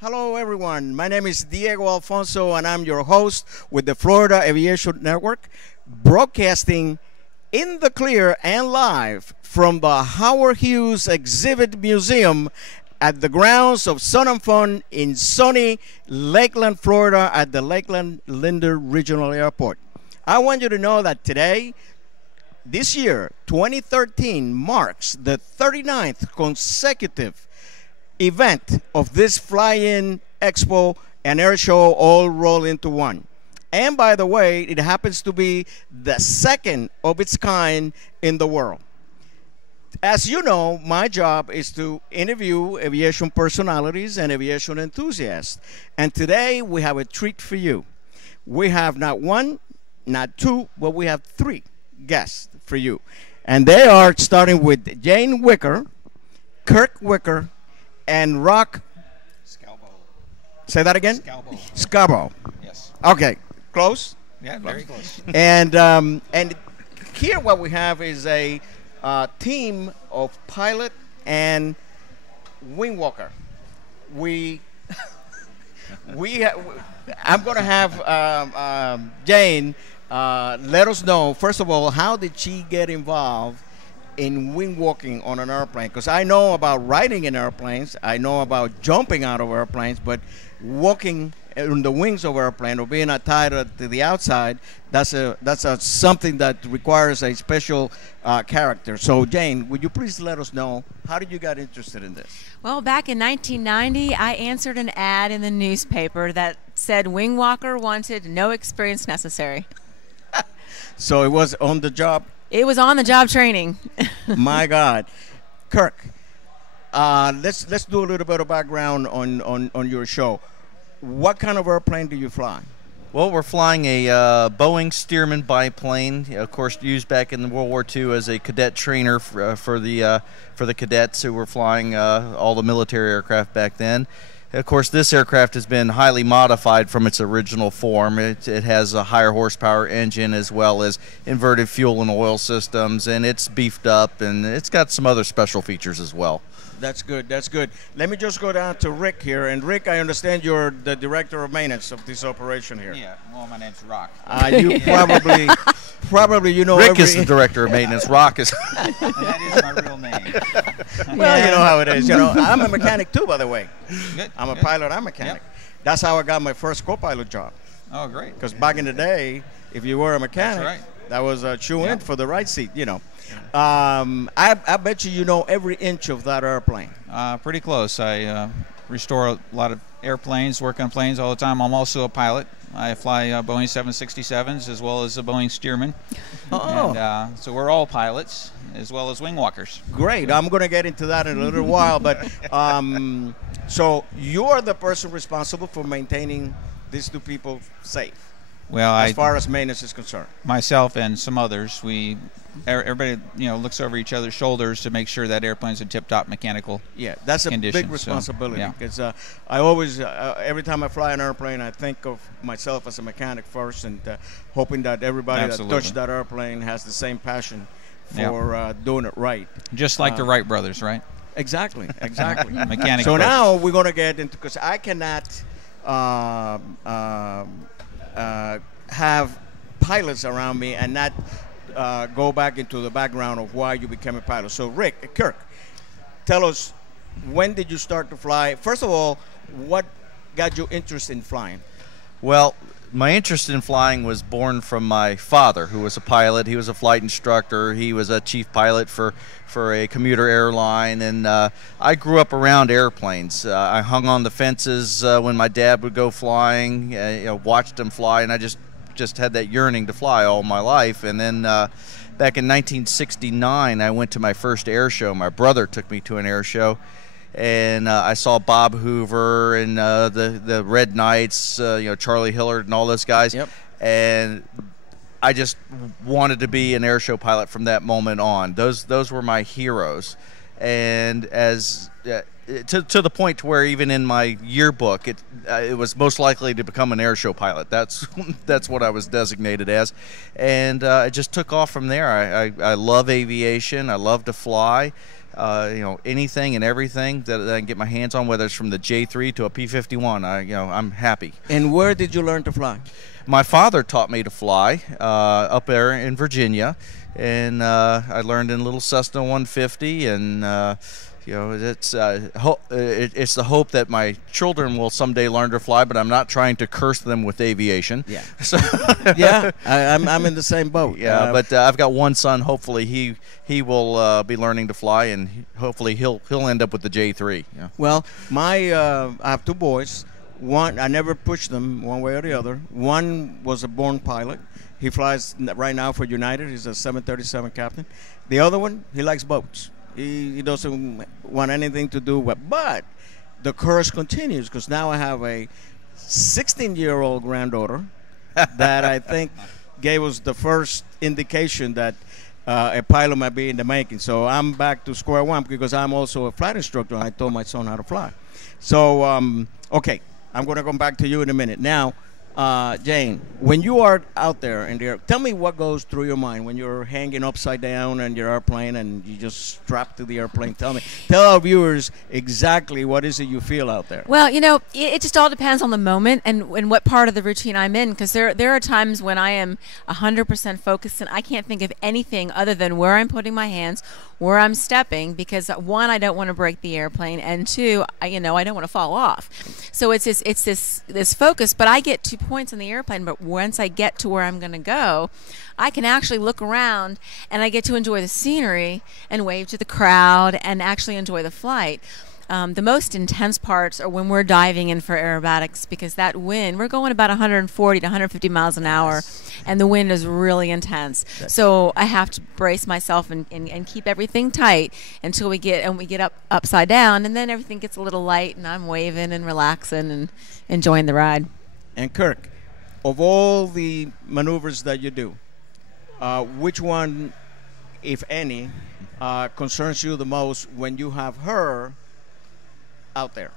Hello, everyone. My name is Diego Alfonso, and I'm your host with the Florida Aviation Network, broadcasting in the clear and live from the Howard Hughes Exhibit Museum at the grounds of Sun and Fun in sunny Lakeland, Florida, at the Lakeland Linder Regional Airport. I want you to know that today, this year, 2013, marks the 39th consecutive event of this fly-in expo and air show all rolled into one. And by the way, it happens to be the second of its kind in the world. As you know, my job is to interview aviation personalities and aviation enthusiasts. And today we have a treat for you. We have not one, not two, but we have three guests for you. And they are starting with Jane Wicker, Kirk Wicker, and Rock Scalbo. Say that again? Scalbo. Scalbo. Yes. Okay, close. Yeah, very close. And here what we have is a team of pilot and wing walker. I'm going to have Jane let us know, first of all, how did she get involved in wing walking on an airplane? Because I know about riding in airplanes, I know about jumping out of airplanes, but walking on the wings of airplane or being tied to the outside, that's something that requires a special character. So Jane, would you please let us know, how did you get interested in this? Well, back in 1990, I answered an ad in the newspaper that said wing walker wanted, no experience necessary. So it was on the job. It was on the job training. My God. Kirk, let's do a little bit of background on your show. What kind of airplane do you fly? Well, we're flying a Boeing Stearman biplane, of course, used back in World War II as a cadet trainer for the cadets who were flying all the military aircraft back then. Of course, this aircraft has been highly modified from its original form. It has a higher horsepower engine as well as inverted fuel and oil systems, and it's beefed up, and it's got some other special features as well. That's good. That's good. Let me just go down to Rick here. And Rick, I understand you're the director of maintenance of this operation here. Yeah, well, my name's Rock. You probably you know. Rick is the director of maintenance. Rock is. And that is my real name. Well, you know how it is. You know, I'm a mechanic too, by the way. Good. I'm a good. pilot. I'm a mechanic. Yep. That's how I got my first co-pilot job. Oh, great. Because back in the day, if you were a mechanic, That's right. that was a shoe in Yep. for the right seat. You know. I bet you know every inch of that airplane. Pretty close. I restore a lot of airplanes, work on planes all the time. I'm also a pilot. I fly Boeing 767s as well as a Boeing Stearman. Oh. And, so we're all pilots as well as wing walkers. Great. I'm going to get into that in a little while. But so you're the person responsible for maintaining these two people safe, Well, as far as maintenance is concerned. myself and some others, everybody looks over each other's shoulders to make sure that airplane's in tip-top mechanical. Yeah, that's a condition, big responsibility. so, Because I always, every time I fly an airplane, I think of myself as a mechanic first, and hoping that everybody Absolutely. that touched that airplane has the same passion Yeah. for doing it right. Just like the Wright brothers, right? Exactly, exactly. Mechanic So first. now we're going to get into, because I cannot have pilots around me and not go back into the background of why you became a pilot. So Kirk, tell us, when did you start to fly? First of all, what got you interested in flying? Well, my interest in flying was born from my father, who was a pilot. He was a flight instructor. He was a chief pilot for a commuter airline, and I grew up around airplanes. I hung on the fences when my dad would go flying, watched him fly, and I just had that yearning to fly all my life. And then back in 1969, I went to my first air show. My brother took me to an air show, and I saw Bob Hoover and the Red Knights, Charlie Hillard and all those guys. Yep. And I just wanted to be an air show pilot from that moment on. Those were my heroes, and as to the point to where even in my yearbook, it was most likely to become an air show pilot. That's what I was designated as, and it just took off from there. I love aviation. I love to fly. Anything and everything that I can get my hands on, whether it's from the J3 to a P-51, I'm happy. And where did you learn to fly? My father taught me to fly up there in Virginia, and I learned in little Cessna 150, and it's the hope that my children will someday learn to fly, but I'm not trying to curse them with aviation. Yeah. So Yeah, I'm in the same boat. Yeah, but I've got one son. Hopefully, he will be learning to fly, and hopefully he'll end up with the J3. Yeah. Well, I have two boys. One, I never pushed them one way or the other. One was a born pilot. He flies right now for United. He's a 737 captain. The other one, he likes boats. He doesn't want anything to do with. But the curse continues, because now I have a 16-year-old granddaughter that I think gave us the first indication that a pilot might be in the making. So I'm back to square one, because I'm also a flight instructor. I taught my son how to fly. So, okay, I'm going to come back to you in a minute. Now, Jane, when you are out there in the air, tell me what goes through your mind when you're hanging upside down in your airplane and you just strapped to the airplane. Tell our viewers exactly what is it you feel out there. Well, it just all depends on the moment and what part of the routine I'm in, because there are times when I am 100% focused and I can't think of anything other than where I'm putting my hands, where I'm stepping, because one, I don't want to break the airplane, and two, I don't want to fall off. So it's this focus, but I get 2 points on the airplane, but once I get to where I'm going to go, I can actually look around and I get to enjoy the scenery and wave to the crowd and actually enjoy the flight. The most intense parts are when we're diving in for aerobatics, because that wind, we're going about 140 to 150 miles an hour, and the wind is really intense. So I have to brace myself and keep everything tight until we get up upside down, and then everything gets a little light, and I'm waving and relaxing and enjoying the ride. And Kirk, of all the maneuvers that you do, which one, if any, concerns you the most when you have her out there?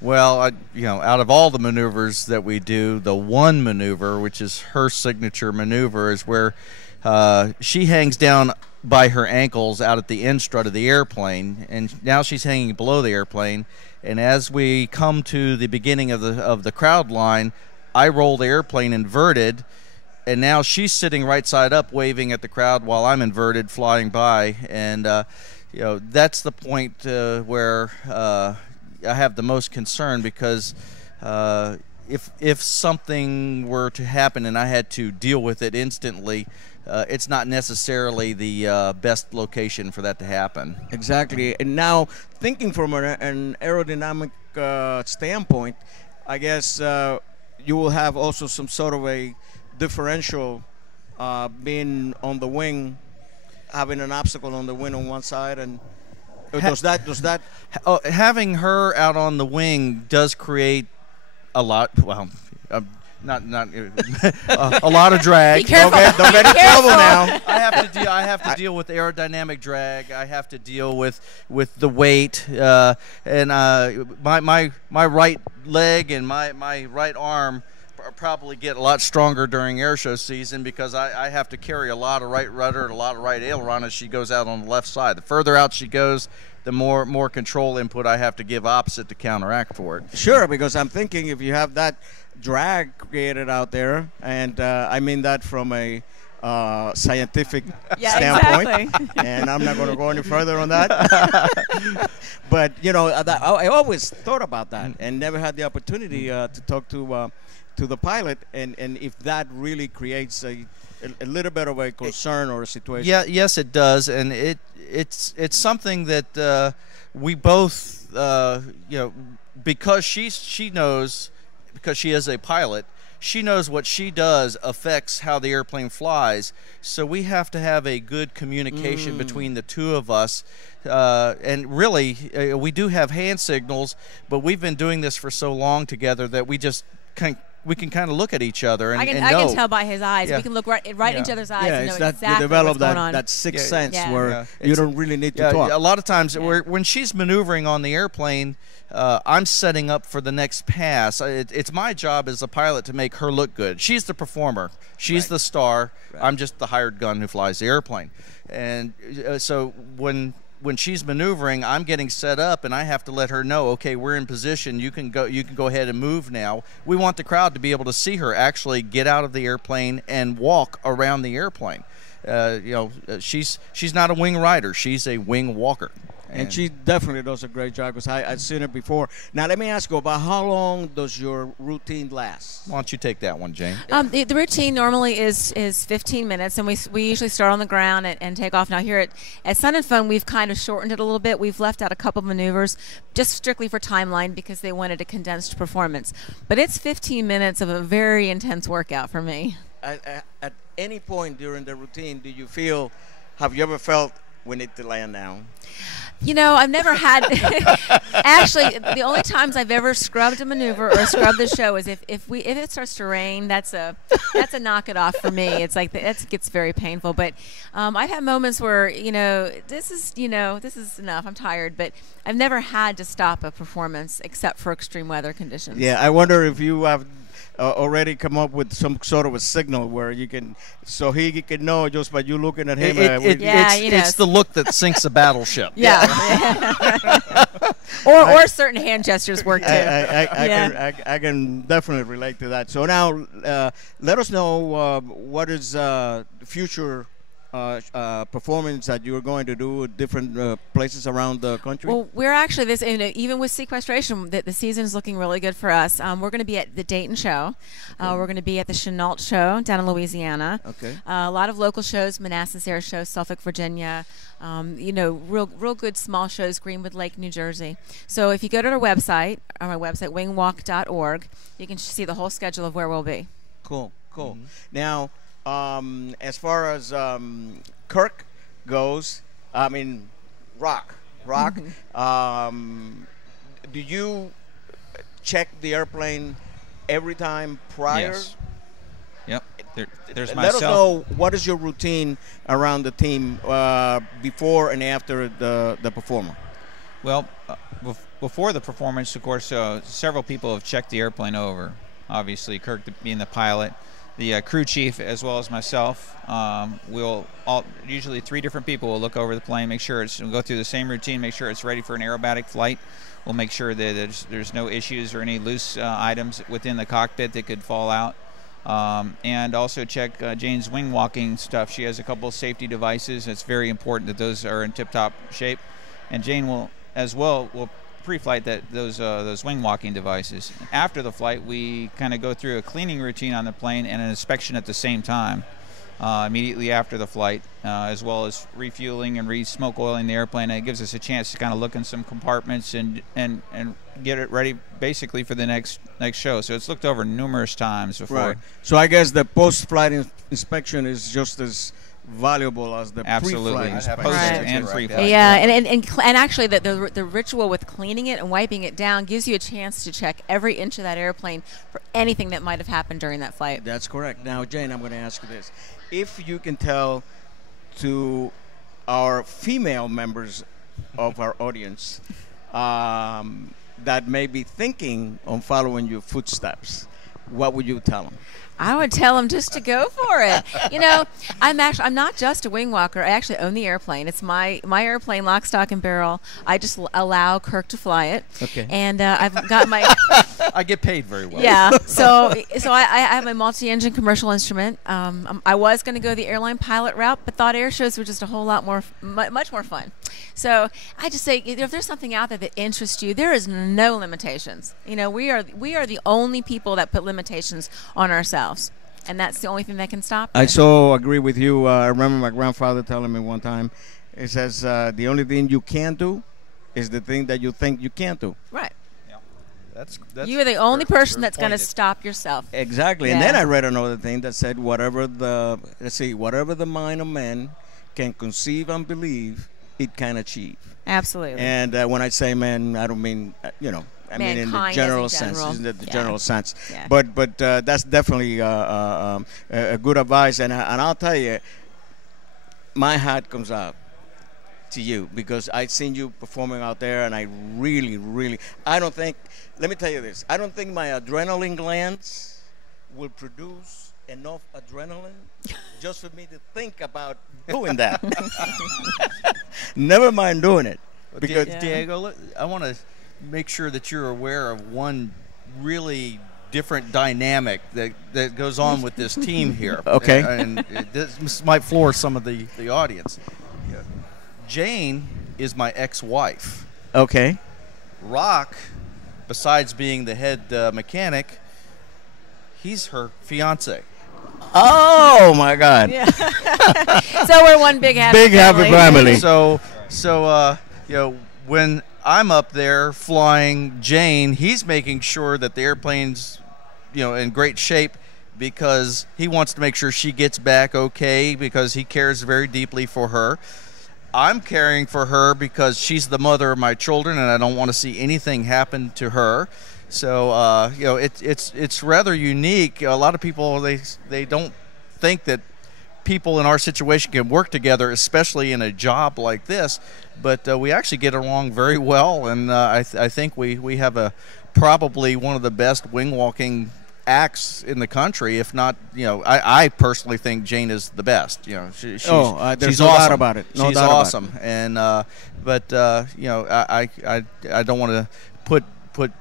Well, out of all the maneuvers that we do, the one maneuver, which is her signature maneuver, is where she hangs down by her ankles out at the end strut of the airplane, and now she's hanging below the airplane. And as we come to the beginning of the crowd line, I roll the airplane inverted, and now she's sitting right side up waving at the crowd while I'm inverted flying by. And that's the point where I have the most concern, because if something were to happen and I had to deal with it instantly, it's not necessarily the best location for that to happen. Exactly. And now, thinking from an aerodynamic standpoint, I guess you will have also some sort of a differential being on the wing, having an obstacle on the wing on one side, and does that having her out on the wing does create a lot. Well, not a lot of drag. Be careful. Don't get in trouble now. I have to deal with aerodynamic drag. I have to deal with the weight, and my right leg and my right arm probably get a lot stronger during air show season, because I have to carry a lot of right rudder and a lot of right aileron as she goes out on the left side. The further out she goes, the more control input I have to give opposite to counteract for it. Sure, because I'm thinking if you have that drag created out there, and I mean that from a scientific standpoint, exactly. And I'm not going to go any further on that. But I always thought about that and never had the opportunity to talk to the pilot, and if that really creates a little bit of a concern or a situation. Yeah, yes, it does, and it's something that we both because she knows, because she is a pilot, she knows what she does affects how the airplane flies. So we have to have a good communication between the two of us. And really, we do have hand signals, but we've been doing this for so long together that we can kind of look at each other and I know. can tell by his eyes. Yeah. We can look right in each other's eyes Yeah, and know it's that exactly you develop what's going on. that sixth sense Yeah. where you don't really need to talk. A lot of times, when she's maneuvering on the airplane, I'm setting up for the next pass. It's my job as a pilot to make her look good. She's the performer. She's the star. Right. I'm just the hired gun who flies the airplane. And so when she's maneuvering, I'm getting set up, and I have to let her know, okay, we're in position. You can go ahead and move now. We want the crowd to be able to see her actually get out of the airplane and walk around the airplane. She's not a wing rider. She's a wing walker. And she definitely does a great job because I've seen it before. Now, let me ask you about how long does your routine last? Why don't you take that one, Jane? The routine normally is 15 minutes, and we usually start on the ground and take off. Now, here at Sun and Fun, we've kind of shortened it a little bit. We've left out a couple of maneuvers just strictly for timeline because they wanted a condensed performance. But it's 15 minutes of a very intense workout for me. At any point during the routine, have you ever felt we need to land now? I've never had. Actually, the only times I've ever scrubbed a maneuver or scrubbed the show is if it starts to rain. That's a knock it off for me. It's like that gets very painful. But I've had moments where this is enough. I'm tired, but I've never had to stop a performance except for extreme weather conditions. Yeah, I wonder if you have already come up with some sort of a signal where so he can know just by you looking at him. It's the look that sinks a battleship. Yeah. or certain hand gestures work too. I can definitely relate to that. So now, let us know what is the future performance that you're going to do at different places around the country? Well, we're actually even with sequestration, the season is looking really good for us. We're going to be at the Dayton show. Okay. We're going to be at the Chenault show down in Louisiana. Okay. A lot of local shows: Manassas Air Show, Suffolk, Virginia. Real good small shows, Greenwood Lake, New Jersey. So if you go to our website, wingwalk.org, you can see the whole schedule of where we'll be. Cool. Now, as far as Kirk goes, I mean, rock. Do you check the airplane every time prior? Yes. Yep. There's Let myself. us know what is your routine around the team before and after the performer. Well, before the performance, of course, several people have checked the airplane over. Obviously, Kirk being the pilot, the crew chief, as well as myself. Usually 3 different people will look over the plane, make sure we'll go through the same routine, make sure it's ready for an aerobatic flight. We'll make sure that there's no issues or any loose items within the cockpit that could fall out. And also check Jane's wing walking stuff. She has a couple of safety devices. It's very important that those are in tip-top shape. And Jane will pre-flight those wing walking devices. After the flight, we kind of go through a cleaning routine on the plane and an inspection at the same time, immediately after the flight, as well as refueling and smoke oiling the airplane. And it gives us a chance to kind of look in some compartments and get it ready basically for the next show. So it's looked over numerous times before. Right. So I guess the post-flight inspection is just as valuable as the absolutely pre-flight inspection. post Right. and pre-flight. Yeah, and actually the ritual with cleaning it and wiping it down gives you a chance to check every inch of that airplane for anything that might have happened during that flight. That's correct. Now, Jane, I'm going to ask you this. If you can tell to our female members of our audience that may be thinking on following your footsteps, what would you tell them? I would tell them just to go for it. I'm not just a wing walker. I actually own the airplane. It's my airplane, lock, stock, and barrel. I just allow Kirk to fly it. Okay. And I've got my. I get paid very well. Yeah. So I have my multi-engine commercial instrument. I was going to go the airline pilot route, but thought air shows were just a whole lot more, much more fun. So I just say, if there's something out there that interests you, there is no limitations. We are the only people that put limitations on ourselves. And that's the only thing that can stop I it. so agree with you. I remember my grandfather telling me one time, he says, the only thing you can do is the thing that you think you can't do. Right. That's You are the only person very that's going to pointed. stop yourself. Exactly. And then Yeah. I read another thing that said whatever the mind of man can conceive and believe, it can achieve. Absolutely. And when I say man, I don't mean I mean in the Mankind as general in sense, general. in the Yeah. general sense. Yeah. But that's definitely a good advice, and I'll tell you, my hat comes out to you because I've seen you performing out there, and I really, I don't think. Let me tell you this: I don't think my adrenaline glands will produce enough adrenaline just for me to think about doing that. Never mind doing it. Because Diego, I want to make sure that you're aware of one really different dynamic that goes on with this team here. Okay. And this might floor some of the audience. Yeah. Jane is my ex-wife. okay, Rock, besides being the head mechanic, he's her fiance. oh my God, Yeah. So we're one big happy big happy family. So when I'm up there flying Jane, he's making sure that the airplane's in great shape because he wants to make sure she gets back okay because he cares very deeply for her. I'm caring for her because she's the mother of my children and I don't want to see anything happen to her. So it's rather unique. A lot of people they don't think that people in our situation can work together, especially in a job like this. But we actually get along very well, and I think we have probably one of the best wing walking acts in the country. If not, I personally think Jane is the best. She's there's she's no doubt awesome. about it. No She's doubt about it. awesome, and I don't want to put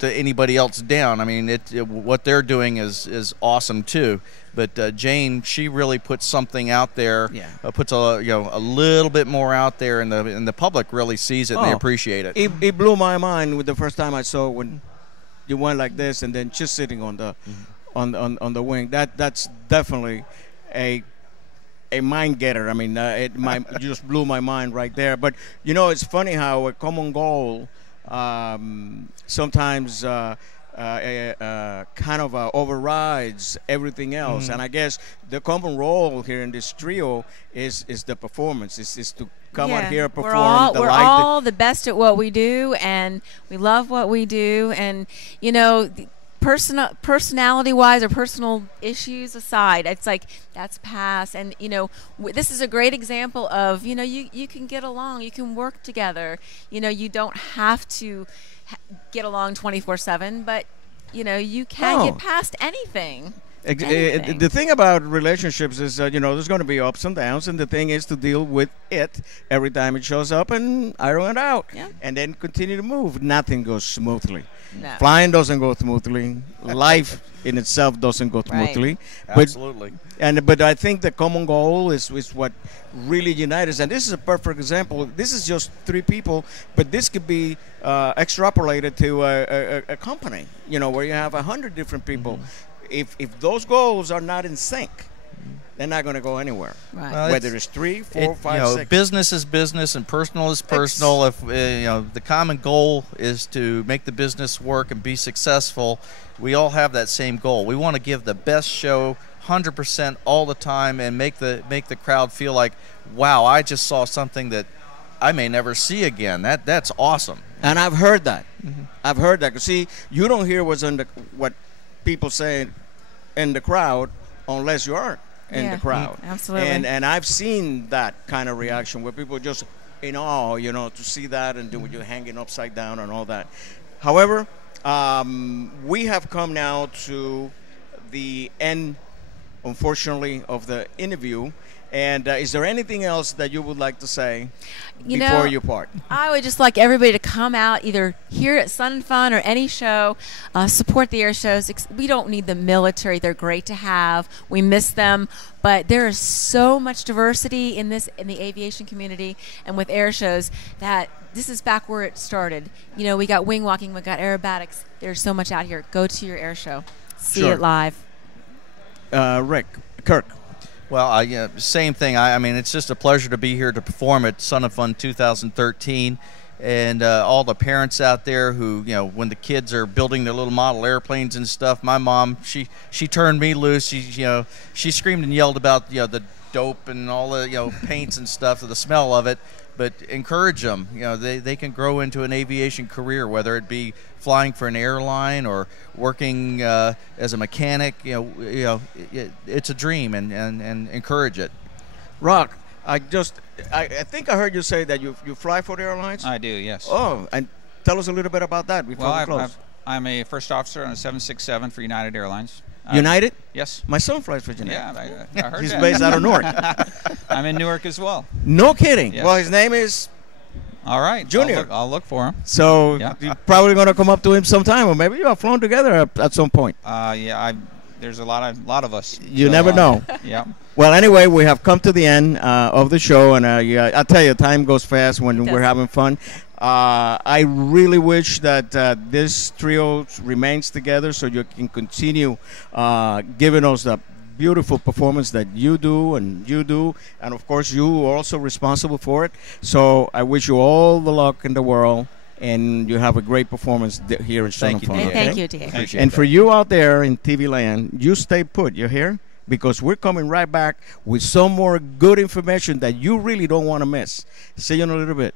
anybody else down. I mean, what they're doing is awesome too. But Jane, she really puts something out there. Yeah. Puts a little bit more out there, and the public really sees it and they appreciate it. It blew my mind with the first time I saw when you went like this and then just sitting on the on the wing. That's definitely a mind getter. I mean, it just blew my mind right there. But it's funny how a common goal sometimes kind of overrides everything else. Mm-hmm. And I guess the common role here in this trio is the performance. Is to come out here, perform. We're all the best at what we do, and we love what we do. And personality-wise or personal issues aside, it's like that's past. And this is a great example of you can get along, you can work together. You don't have to get along 24/7, but you can get past anything. The thing about relationships is, there's going to be ups and downs, and the thing is to deal with it every time it shows up and iron it out, and then continue to move. Nothing goes smoothly. No. Flying doesn't go smoothly. Life in itself doesn't go smoothly. Absolutely. But I think the common goal is what really unites us. And this is a perfect example. This is just 3 people, but this could be extrapolated to a company, where you have 100 different people. Mm-hmm. If those goals are not in sync, they're not going to go anywhere. Right. Whether it's 3, 4, 5, 6. Business is business and personal is personal. If the common goal is to make the business work and be successful, we all have that same goal. We want to give the best show 100% all the time and make the crowd feel like, wow, I just saw something that I may never see again. That's awesome. And I've heard that. Mm-hmm. I've heard that. 'Cause see, you don't hear what people say in the crowd unless you are in the crowd. Absolutely. And I've seen that kind of reaction where people just in awe, to see that and do you hanging upside down and all that. However, we have come now to the end, unfortunately, of the interview. And is there anything else that you would like to say before you part? I would just like everybody to come out, either here at Sun and Fun or any show, support the air shows. We don't need the military. They're great to have. We miss them. But there is so much diversity in the aviation community and with air shows that this is back where it started. We got wing walking, we got aerobatics. There's so much out here. Go to your air show. See it live. Kirk. Well, same thing. I mean, it's just a pleasure to be here to perform at Sun and Fun 2013. and all the parents out there who, when the kids are building their little model airplanes and stuff. My mom, she turned me loose. She screamed and yelled about the dope and all the paints and stuff, the smell of it. But encourage them. They can grow into an aviation career, whether it be flying for an airline or working as a mechanic. It's a dream, and encourage it. Rock, I think I heard you say that you fly for the airlines. I do, yes. Oh, and tell us a little bit about that before we close. I'm a first officer on a 767 for United Airlines. United? Yes. My son flies for United. Yeah, I heard He's that. based out of Newark. I'm in Newark as well. No kidding. Yes. Well, his name is All right. Junior. I'll look for him. So Yeah. you're probably going to come up to him sometime, or maybe you have flown together at some point. There's a lot of us. You never know. Yeah. Well, anyway, we have come to the end of the show, and I tell you, time goes fast when we're having fun. I really wish that this trio remains together so you can continue giving us the beautiful performance that you do, and of course you are also responsible for it. So I wish you all the luck in the world, and you have a great performance here in Sun Thank you, Fun. Diego. Thank you, Diego. Thank you. And for you out there in TV land, you stay put. You hear? Because we're coming right back with some more good information that you really don't want to miss. See you in a little bit.